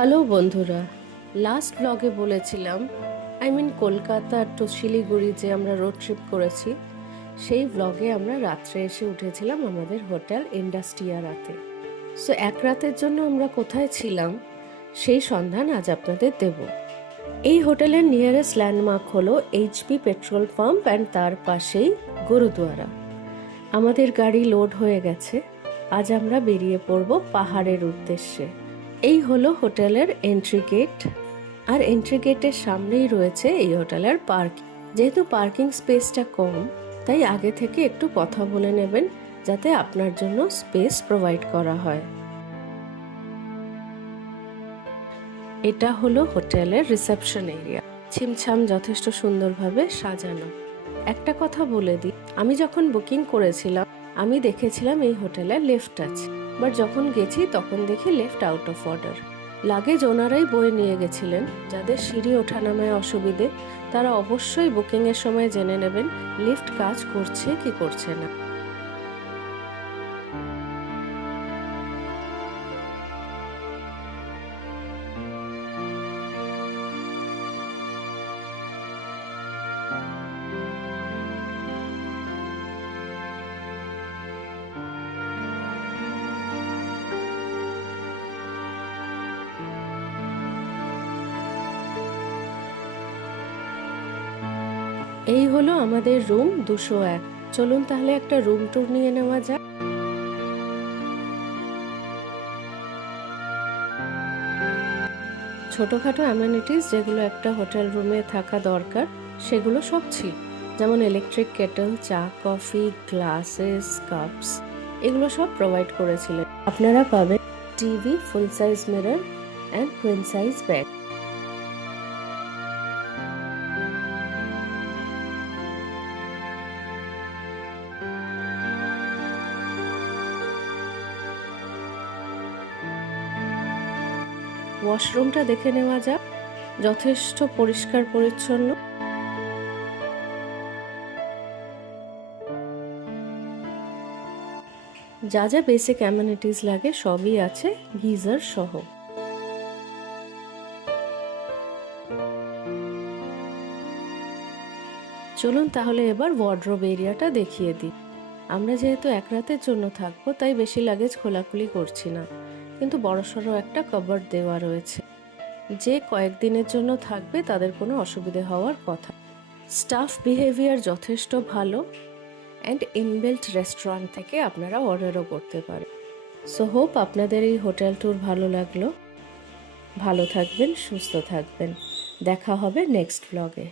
Hello বন্ধুরা, last ব্লগে বলেছিলাম কলকাতা টু শিলিগুড়ি যে আমরা রোড ট্রিপ করেছি, সেই ব্লগে আমরা রাত্রে এসে উঠেছিলাম আমাদের হোটেল ইন্ডাস্ট্রিয়ারাতে। সো এক রাতের জন্য আমরা কোথায় ছিলাম সেই সন্ধান আজ আপনাদের দেব। এই হোটেলের নিয়ারেস্ট ল্যান্ডমার্ক হলো এইচপি পেট্রোল পাম্প অ্যান্ড তার পাশেই গুরুদুয়ারা। আমাদের গাড়ি লোড হয়ে গেছে, আজ আমরা বেরিয়ে পড়ব পাহাড়ের উদ্দেশ্যে। এই হলো হোটেলের এন্ট্রি গেট, আর এন্ট্রি গেটের সামনেই রয়েছে এই হোটেলের পার্কিং। যেহেতু পার্কিং স্পেসটা কম, তাই আগে থেকে একটু কথা বলে নেবেন যাতে আপনার জন্য স্পেস প্রোভাইড করা হয়। এটা হলো হোটেলের রিসেপশন এরিয়া, ছিমছাম যথেষ্ট সুন্দরভাবে সাজানো। একটা কথা বলে দিই, আমি যখন বুকিং করেছিলাম আমি দেখেছিলাম এই হোটেলে লিফট আছে, বাট যখন গেছি তখন দেখি lift out of order. Luggage ওনারাই বয়ে নিয়ে গেছিলেন। যাদের সিঁড়ি ওঠানামায় অসুবিধে তারা অবশ্যই বুকিংয়ের সময় জেনে নেবেন লিফট কাজ করছে কি করছে না। এই হলো আমাদের রুম 201। চলুন তাহলে একটা রুম ট্যুর নিয়ে নেওয়া যাক। ছোটোখাটো অ্যামেনিটিস যেগুলো একটা হোটেল রুমে থাকা দরকার সেগুলো সব ছিল, যেমন ইলেকট্রিক কেটল, চা কফি, গ্লাসেস, কাপস, এগুলো সব প্রোভাইড করেছিলেন। আপনারা পাবেন TV, full size mirror and queen size bed. ওয়াশরুমটা দেখে নেওয়া যাক, যথেষ্ট পরিষ্কার পরিচ্ছন্ন। যা যা বেসিক অ্যামেনিটিস লাগে সবই আছে, গিজার সহ। চলুন তাহলে এবার ওয়ার্ড্রোব এরিয়াটা দেখিয়ে দিই। আমরা যেহেতু এক রাতের জন্য থাকবো তাই বেশি লাগেজ খোলাখুলি করছি না, কিন্তু বড়সড় একটা কভার দেওয়া রয়েছে। যে কয়েকদিনের জন্য থাকবে তাদের কোনো অসুবিধে হওয়ার কথা। স্টাফ বিহেভিয়ার যথেষ্ট ভালো, অ্যান্ড ইনবিল্ট রেস্টুরেন্ট থেকে আপনারা অর্ডারও করতে পারেন। সো হোপ আপনাদের এই হোটেল ট্যুর ভালো লাগলো। ভালো থাকবেন, সুস্থ থাকবেন, দেখা হবে নেক্সট ব্লগে।